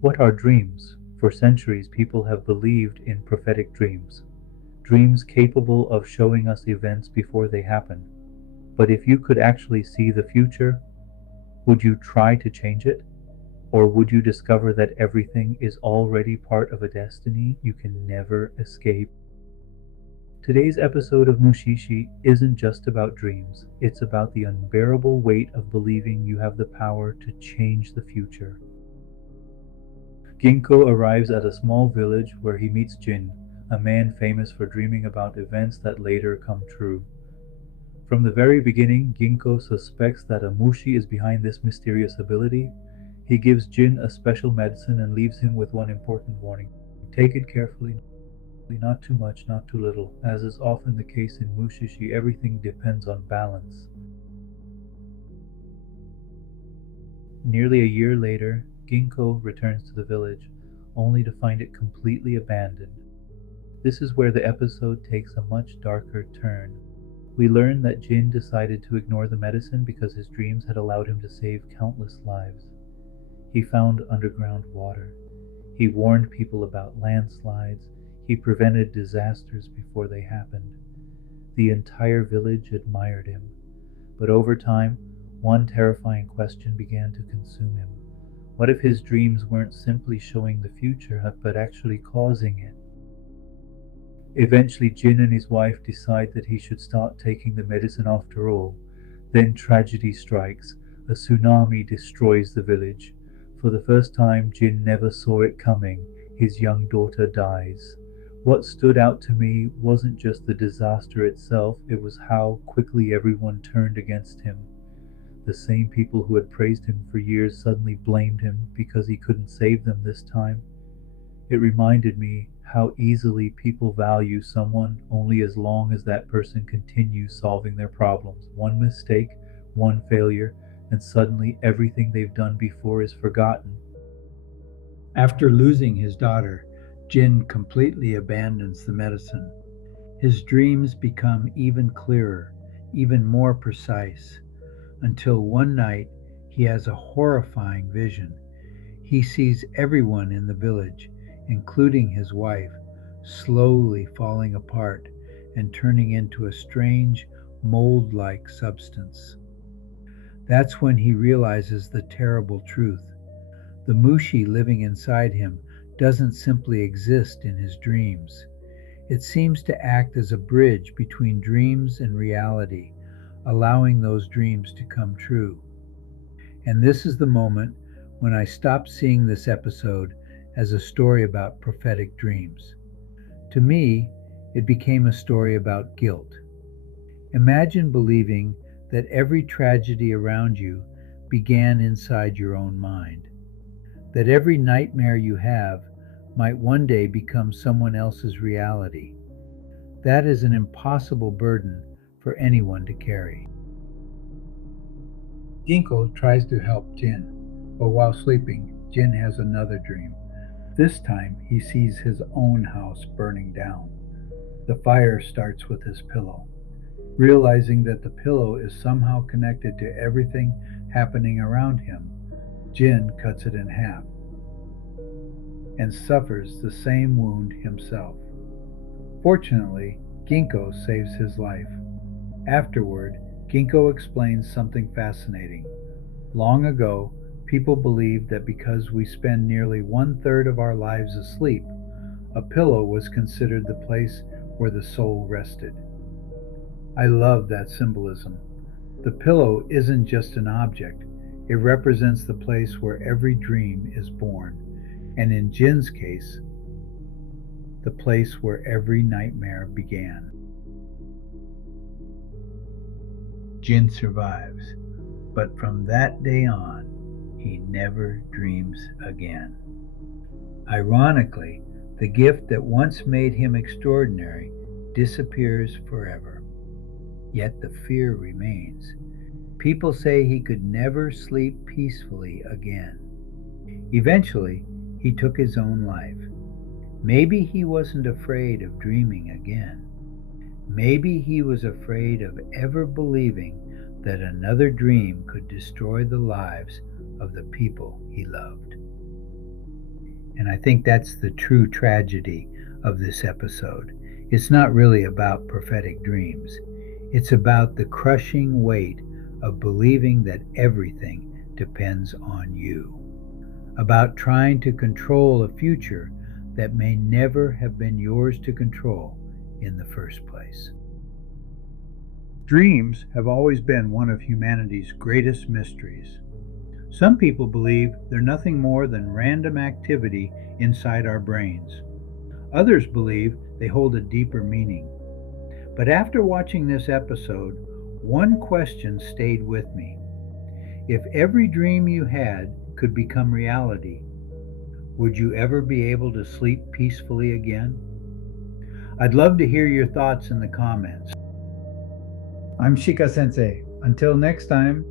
What are dreams? For centuries, people have believed in prophetic dreams, dreams capable of showing us events before they happen. But if you could actually see the future, would you try to change it? Or would you discover that everything is already part of a destiny you can never escape? Today's episode of Mushishi isn't just about dreams, it's about the unbearable weight of believing you have the power to change the future. Ginkgo arrives at a small village where he meets Jin, a man famous for dreaming about events that later come true. From the very beginning, Ginkgo suspects that a Mushi is behind this mysterious ability. He gives Jin a special medicine and leaves him with one important warning. Take it carefully, not too much, not too little. As is often the case in Mushishi, everything depends on balance. Nearly a year later, Ginkgo returns to the village, only to find it completely abandoned. This is where the episode takes a much darker turn. We learn that Jin decided to ignore the medicine because his dreams had allowed him to save countless lives. He found underground water. He warned people about landslides. He prevented disasters before they happened. The entire village admired him. But over time, one terrifying question began to consume him. What if his dreams weren't simply showing the future, but actually causing it? Eventually, Jin and his wife decide that he should start taking the medicine after all. Then tragedy strikes. A tsunami destroys the village. For the first time, Jin never saw it coming. His young daughter dies. What stood out to me wasn't just the disaster itself, it was how quickly everyone turned against him. The same people who had praised him for years suddenly blamed him because he couldn't save them this time. It reminded me how easily people value someone only as long as that person continues solving their problems. One mistake, one failure, and suddenly everything they've done before is forgotten. After losing his daughter, Jin completely abandons the medicine. His dreams become even clearer, even more precise, until one night he has a horrifying vision. He sees everyone in the village, including his wife, slowly falling apart and turning into a strange, mold like substance. That's when he realizes the terrible truth. The Mushi living inside him doesn't simply exist in his dreams. It seems to act as a bridge between dreams and reality, allowing those dreams to come true. And this is the moment when I stopped seeing this episode as a story about prophetic dreams. To me, it became a story about guilt. Imagine believing that every tragedy around you began inside your own mind, that every nightmare you have might one day become someone else's reality. That is an impossible burden for anyone to carry. Ginkgo tries to help Jin, but while sleeping, Jin has another dream. This time, he sees his own house burning down. The fire starts with his pillow. Realizing that the pillow is somehow connected to everything happening around him, Jin cuts it in half and suffers the same wound himself. Fortunately, Ginkgo saves his life. Afterward, Ginkgo explains something fascinating. Long ago, people believed that because we spend nearly one-third of our lives asleep, a pillow was considered the place where the soul rested. I love that symbolism. The pillow isn't just an object, it represents the place where every dream is born, and in Jin's case, the place where every nightmare began. Jin survives, but from that day on, he never dreams again. Ironically, the gift that once made him extraordinary disappears forever. Yet the fear remains. People say he could never sleep peacefully again. Eventually, he took his own life. Maybe he wasn't afraid of dreaming again. Maybe he was afraid of ever believing that another dream could destroy the lives of the people he loved. I think that's the true tragedy of this episode. It's not really about prophetic dreams. It's about the crushing weight of believing that everything depends on you. About trying to control a future that may never have been yours to control in the first place. Dreams have always been one of humanity's greatest mysteries. Some people believe they're nothing more than random activity inside our brains. Others believe they hold a deeper meaning. But after watching this episode, one question stayed with me. If every dream you had could become reality, would you ever be able to sleep peacefully again? I'd love to hear your thoughts in the comments. I'm Shika Sensei. Until next time.